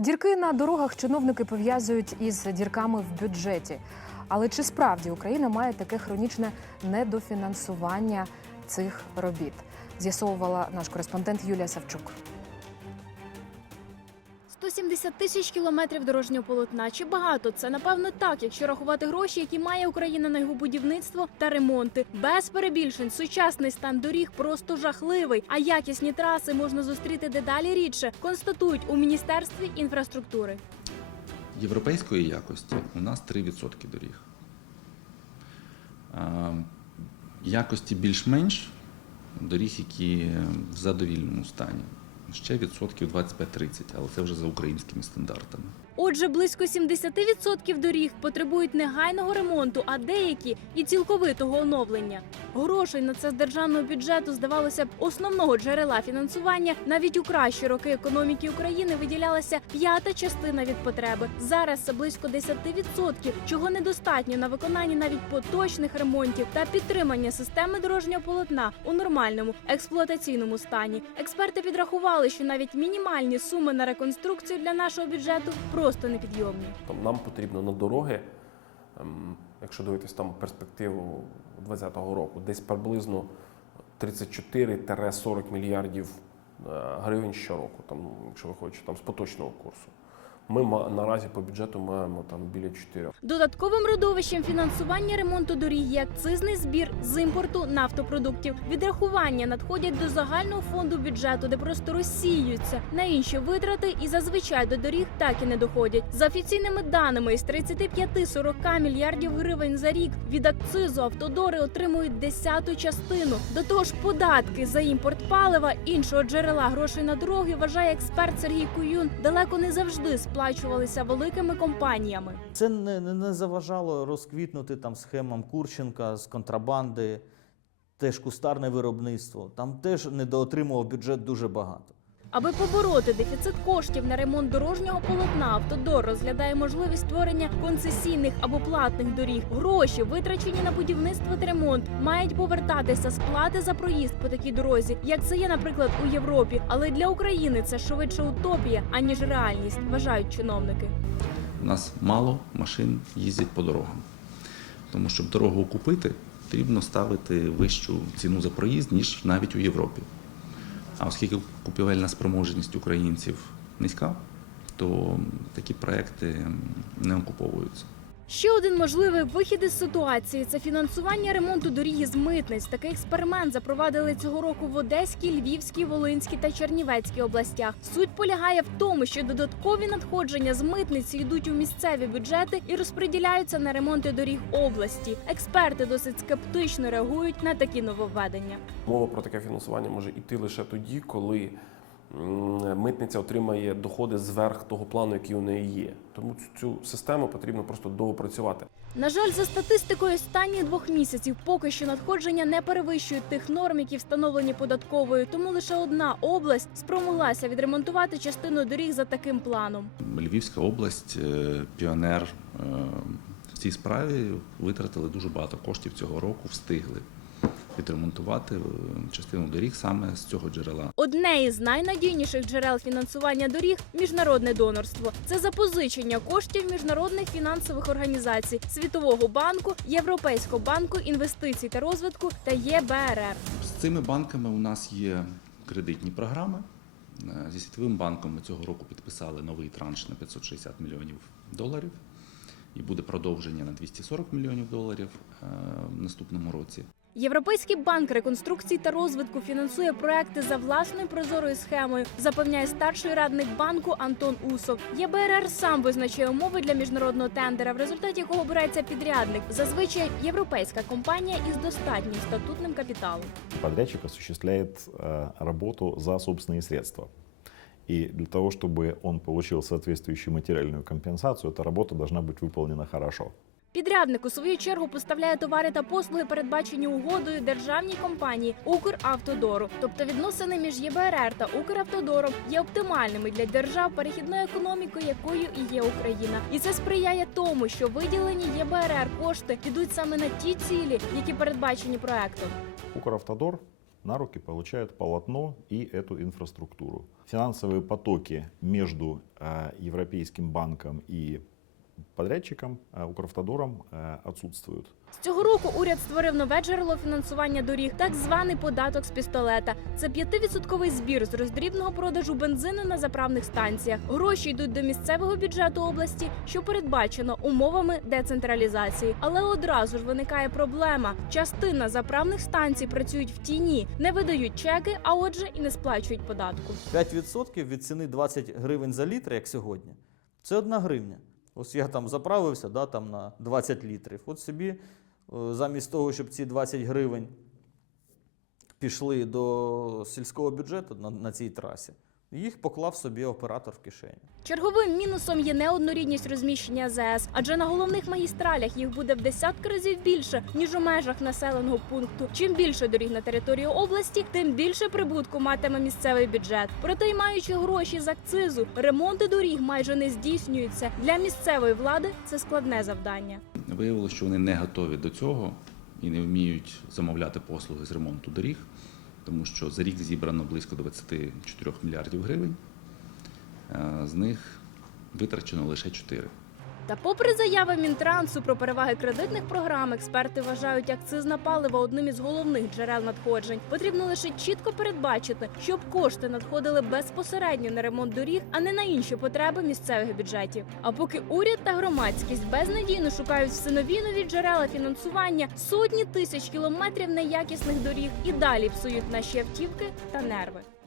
Дірки на дорогах чиновники пов'язують із дірками в бюджеті. Але чи справді Україна має таке хронічне недофінансування цих робіт? З'ясовувала наш кореспондент Юлія Савчук. 170 тисяч кілометрів дорожнього полотна. Чи багато? Це напевно так, якщо рахувати гроші, які має Україна на його будівництво та ремонти. Без перебільшень сучасний стан доріг просто жахливий. А якісні траси можна зустріти дедалі рідше. Констатують у міністерстві інфраструктури. Європейської якості у нас 3% доріг. А, Якості більш-менш доріг, які в задовільному стані. Ще відсотків 25-30, але це вже за українськими стандартами. Отже, близько 70% доріг потребують негайного ремонту, а деякі і цілковитого оновлення. Грошей на це з державного бюджету здавалося б основного джерела фінансування. Навіть у кращі роки економіки України виділялася п'ята частина від потреби. Зараз це близько 10%, чого недостатньо на виконання навіть поточних ремонтів та підтримання системи дорожнього полотна у нормальному експлуатаційному стані. Експерти підрахували, що навіть мінімальні суми на реконструкцію для нашого бюджету просто непідйомні. Нам потрібно на дороги, якщо дивитись там перспективу 2020 року, десь приблизно 34-40 мільярдів е, гривень щороку, там, якщо ви хочете, там з поточного курсу. Ми наразі по бюджету маємо там біля 4. Додатковим родовищем фінансування ремонту доріг є акцизний збір з імпорту нафтопродуктів. Відрахування надходять до загального фонду бюджету, де просто розсіюються на інші витрати, і зазвичай до доріг так і не доходять. За офіційними даними, із 35-40 мільярдів гривень за рік від акцизу автодори отримують десяту частину. До того ж, податки за імпорт палива іншого джерела грошей на дороги вважає експерт Сергій Куюн. Далеко не завжди сплачувалися великими компаніями. Це не, не, не заважало розквітнути там схемам Курченка з контрабанди, теж кустарне виробництво. Там теж недоотримував бюджет дуже багато. Аби побороти дефіцит коштів на ремонт дорожнього полотна, автодор розглядає можливість створення концесійних або платних доріг. Гроші, витрачені на будівництво та ремонт, мають повертатися з плати за проїзд по такій дорозі, як це є, наприклад, у Європі. Але для України це швидше утопія, аніж реальність, вважають чиновники. У нас мало машин їздять по дорогам. Тому щоб дорогу купити, потрібно ставити вищу ціну за проїзд, ніж навіть у Європі. А оскільки купівельна спроможність українців низька, то такі проекти не окуповуються. Ще один можливий вихід із ситуації це фінансування ремонту доріг з митниць. Такий експеримент запровадили цього року в Одеській, Львівській, Волинській та Чернівецькій областях. Суть полягає в тому, що додаткові надходження з митниці йдуть у місцеві бюджети і розподіляються на ремонти доріг області. Експерти досить скептично реагують на такі нововведення. Мова про таке фінансування може йти лише тоді, коли митниця отримає доходи зверх того плану, який у неї є. Тому цю- систему потрібно просто доопрацювати. На жаль, за статистикою останніх двох місяців поки що надходження не перевищують тих норм, які встановлені податковою. Тому лише одна область спромоглася відремонтувати частину доріг за таким планом. Львівська область, е, піонер е, в цій справі витратили дуже багато коштів цього року, встигли відремонтувати е, частину доріг саме з цього джерела. Одне із найнадійніших джерел фінансування доріг міжнародне донорство. Це запозичення коштів міжнародних фінансових організацій Світового банку, Європейського банку інвестицій та розвитку та ЄБРР. З цими банками у нас є кредитні програми. Е, Зі Світовим банком ми цього року підписали новий транш на 560 мільйонів доларів. І буде продовження на 240 мільйонів доларів е, в наступному році. Європейський банк реконструкції та розвитку фінансує проекти за власною прозорою схемою, запевняє старший радник банку Антон Усов. ЄБРР сам визначає умови для міжнародного тендера, в результаті якого обирається підрядник. Зазвичай європейська компанія із достатнім статутним капіталом. Подрядчик осуществляет э, работу за собственные средства. И для того, чтобы он получил соответствующую материальную компенсацию, эта работа должна быть выполнена хорошо. Підрядник у свою чергу поставляє товари та послуги, передбачені угодою державній компанії Укравтодору. Тобто відносини між ЄБРР та Укравтодором є оптимальними для держав перехідної економіки, якою і є Україна. І це сприяє тому, що виділені ЄБРР кошти підуть саме на ті цілі, які передбачені проектом. Укравтодор на руки получают полотно и эту инфраструктуру. Финансовые потоки между э, Европейским банком и подрядчиком, э, Укравтодором, э. З цього року уряд створив нове джерело фінансування доріг, так званий податок з пістолета. Це 5% збір з роздрібного продажу бензину на заправних станціях. Гроші йдуть до місцевого бюджету області, що передбачено умовами децентралізації. Але одразу ж виникає проблема: частина заправних станцій працюють в тіні, не видають чеки, а отже, і не сплачують податку. 5% від ціни 20 гривень за літр, як сьогодні, це одна гривня. Ось я там заправився да, там на 20 літрів. От собі, е, замість того, щоб ці 20 гривень пішли до сільського бюджету на, на цій трасі, їх поклав собі оператор в кишеню. Черговим мінусом є неоднорідність розміщення АЗС, адже на головних магістралях їх буде в десятки разів більше ніж у межах населеного пункту. Чим більше доріг на території області, тим більше прибутку матиме місцевий бюджет. Проте, й маючи гроші з акцизу, ремонти доріг майже не здійснюються. Для місцевої влади це складне завдання. Виявилося, що вони не готові до цього і не вміють замовляти послуги з ремонту доріг, тому що за рік зібрано близько 24 мільярдів гривень. Е, З них витрачено лише 4. Та попри заяви Мінтрансу про переваги кредитних програм, експерти вважають акцизне паливо одним із головних джерел надходжень. Потрібно лише чітко передбачити, щоб кошти надходили безпосередньо на ремонт доріг, а не на інші потреби місцевих бюджетів. А поки уряд та громадськість безнадійно шукають все нові нові джерела фінансування, сотні тисяч кілометрів неякісних доріг і далі псують наші автівки та нерви.